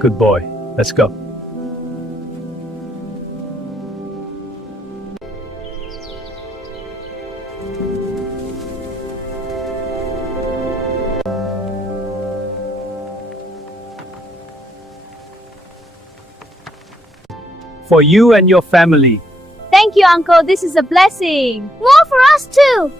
Good boy. Let's go. For you and your family. Thank you, Uncle. This is a blessing. More for us too.